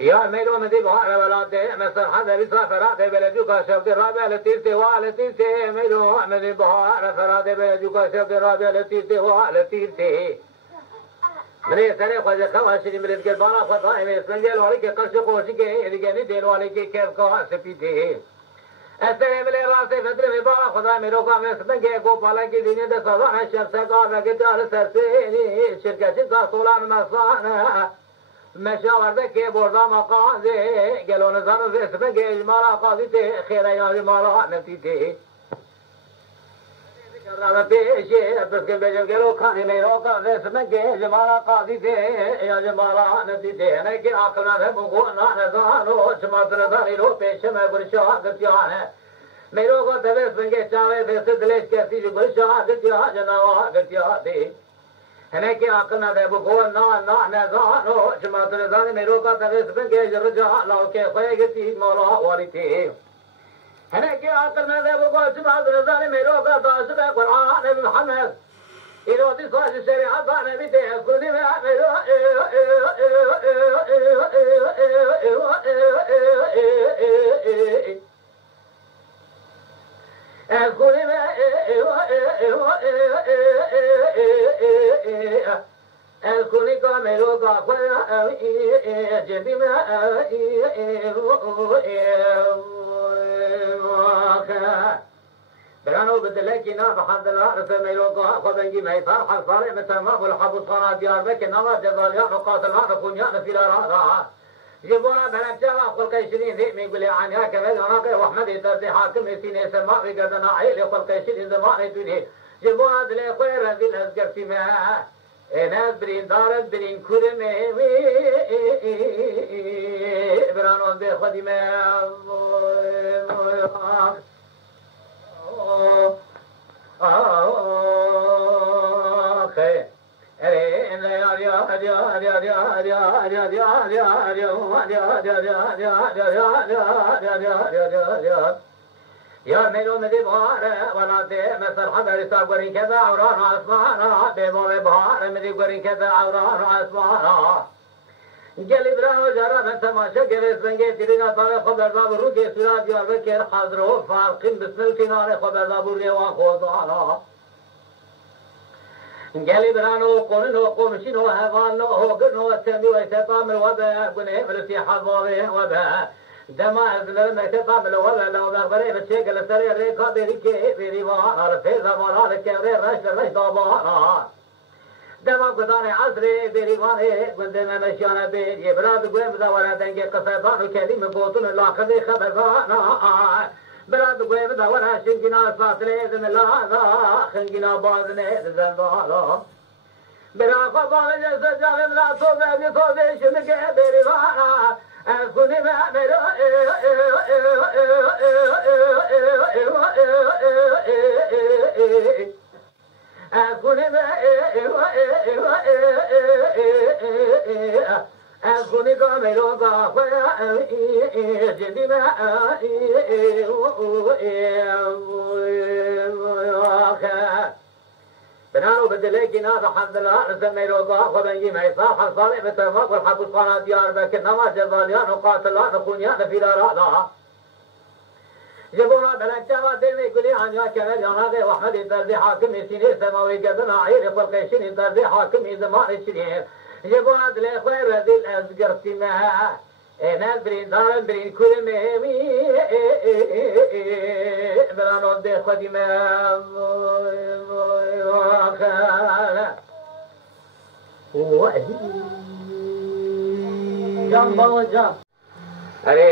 يا ميلو مدي بحر ولاده مصر حدا بسافرات بلدوكا شوق الرابع لطيفتي ولطيفتي ميلو مدي بحر فراده بلدوكا شوق الرابع لطيفتي ولطيفتي مني سري خواجه خواشي ملت کے بالا خطا ہے سنجل والی کے قش کوشی کے دیگنی دل والی کے کیف کو سپیتے ऐसे मिले रास्ते फतरे में बाला खुदा मेरो का में सदंगे गोपाला की दुनिया दे सदा है शर से का में के चार सर से शिरकत का सोलान मसान मैं शावर के बोर्दा मकान दे गेलो नजर से सदंगे माला काजी ते खैर या माला नती थे करना पेश बस के बेजो गेलो खाने में रोका दे सदंगे जमाला काजी थे या जमाला नती थे ने के आखना है मुगो ना नजारो चमतर दारी रो पेश में गुरशा गत्यान है मेरो को दवे संगे चावे वैसे दिलेश कैसी जो गुरशा गत्या जनावा गत्या दे है के आखना है मुगो ना ना नजारो चमतर दारी मेरो का दवे संगे जरजा लाओ के खोए गती मौला वाली थे है के आखना है मुगो चमतर दारी मेरो का दास है कुरान मोहम्मद इरो दिस वाज से आजान भी थे कुनी में मेरो कुनी में कुनी का मेरो का जदी में برانو بدلك ناب حد العرف ميلوكا خبنجي ميفار حصار متما والحب صار ديار بك نما جزاليا قاتل ما نكون يا في لا جبونا بنجا خلق 20 ذي يقول عنها كمال انا واحمد يتردي حاكم يسين سما في قدنا عيل خلق 20 زمان تدي جبونا دل خير هذه الازقر في ما ناس برين دار برين كل ما برانو بخدمه يا ميلو مدي بحار ولا دي مثل حضر ساقورين كذا عوران عصمانا بيبو بحار مدي قورين كذا عوران عصمانا جلي برانو جرى من تماشا قريس بنجي تلينا طالع خبر بابو روكي سراد يار بكير حاضرو فارقين بسم الكنار خبر بابو ريوان خوضانا جلي برانو قومنو قومشينو هفانو هوقرنو التنبي ويتطامل وبا قنه مرسي حضاره وبا دما ازلر ميتطامل ولا لو بغبري بتشيق لسري الريقا بريكي بريوان رفيزا مولا لكيوري رش دابانا دما قدان عصري بريواني قدنا مشيانا بير يبراد قوي مدورة دنجي قصيبان وكلمة بوطن اللاخذي خبرنا براد قوي مدورة شنجنا فاصلي ذن الله خنجنا بازني ذنبالا برا خبال جلسة جاهم لا صوبة بصوبة شمكي بريوانا أسكني ما برو أسكني ما أسكني كاميرو كافيا جدي ما بنانو بدلك ناس حد الله رسميرو كافيا ما يصح حصل بتفاق والحب القناة ديار بك نما جزاليان وقاتلان وخونيان في دارها جبونا بلنجا دل میں گلی آنیا چہر جانا دے وحمد درد حاکم سینے سماوی گدن عیر خلق شنی درد حاکم زمان شنی جبونا دل خیر دل ازگر سیما نال برین دارن برین کل مهمی برانو دے خودی میں جان بابا جان ارے